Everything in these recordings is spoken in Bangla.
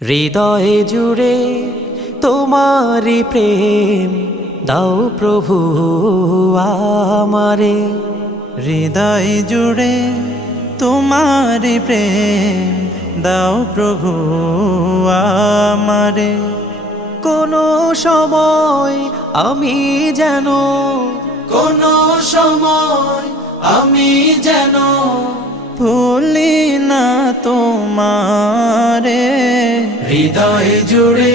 হৃদয়ে জুড়ে তোমারি প্রেম দাও প্রভু আমারে। হৃদয় জুড়ে তোমারি প্রেম দাও প্রভু আমারে। কোনো সময় আমি যেন ভুলি না তোমারে। হৃদয় জুড়ে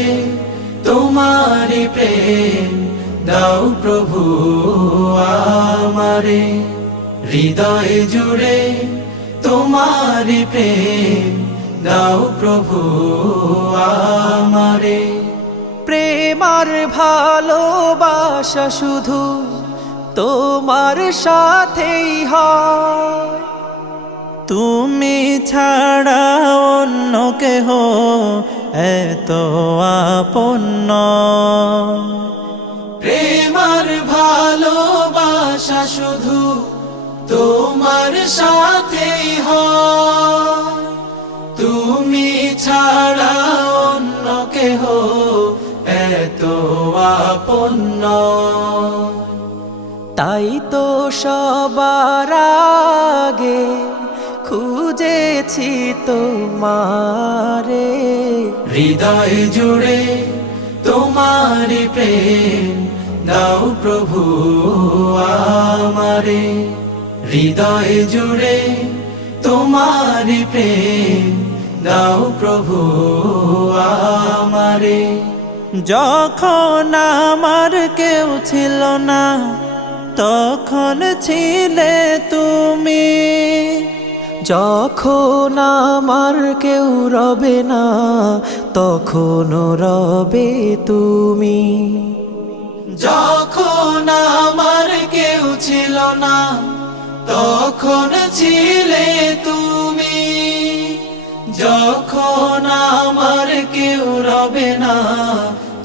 তোমারি প্রেম দাও প্রভু আমারে। হৃদয় জুড়ে তোমারি প্রেম দাও প্রভু আমারে। প্রেম আর ভালোবাসা শুধু তোমার সাথেই হয়, তুমি ছাড়া অন্য কেহ এত আপন নয়। প্রেম আর ভালোবাসা শুধু তোমার সাথেই হয়, তুমি ছাড়া অন্য কেহ এত আপন নয়। তাই তো সবার আগে খুঁজেছি তোমারে। হৃদয় জুড়ে তোমারি প্রেম দাও প্রভু আমারে। হৃদয় জুড়ে তোমারি প্রেম দাও প্রভু আমারে। যখন আমার কেউ ছিল না তখন ছিলে তুমি, যখন আমার কেউ রবে না তখন রবে তুমি। যখন আমার কেউ ছিল না তখন ছিলে তুমি, যখন আমার কেউ রবে না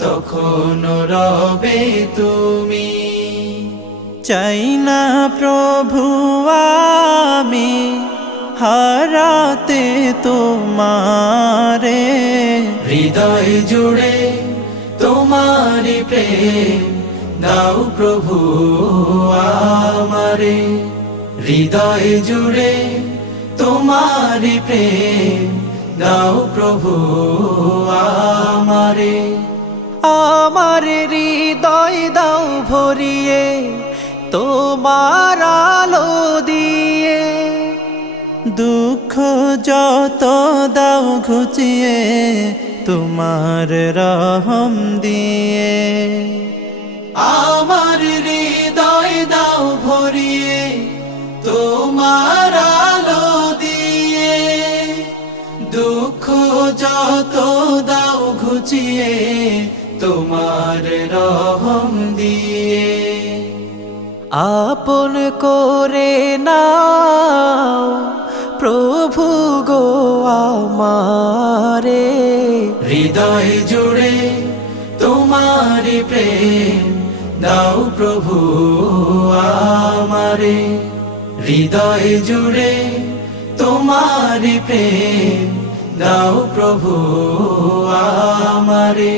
তখন রবে তুমি। চাই না প্রভু আমি হারাতে তোমারে। হৃদয় জুড়ে তোমারি প্রেম দাও প্রভু আমারে। হৃদয় জুড়ে তোমারি প্রেম দাও প্রভু আমারে। আমার হৃদয় দাও ভরিয়ে তোমার আলো দিয়ে, দুঃখ যত দাও ঘুচিয়ে তোমার রহম দিয়ে। আমার হৃদয় দাও ভরিয়ে তোমার আলো দিয়ে, দুঃখ যত দাও ঘুচিয়ে তোমার রহম দিয়ে। আপন করে নাও প্রভু গো আমারে। হৃদয় জুড়ে তোমারি প্রেম দাও প্রভু আমারে। হৃদয় জুড়ে তোমারি প্রেম দাও প্রভু আমারে।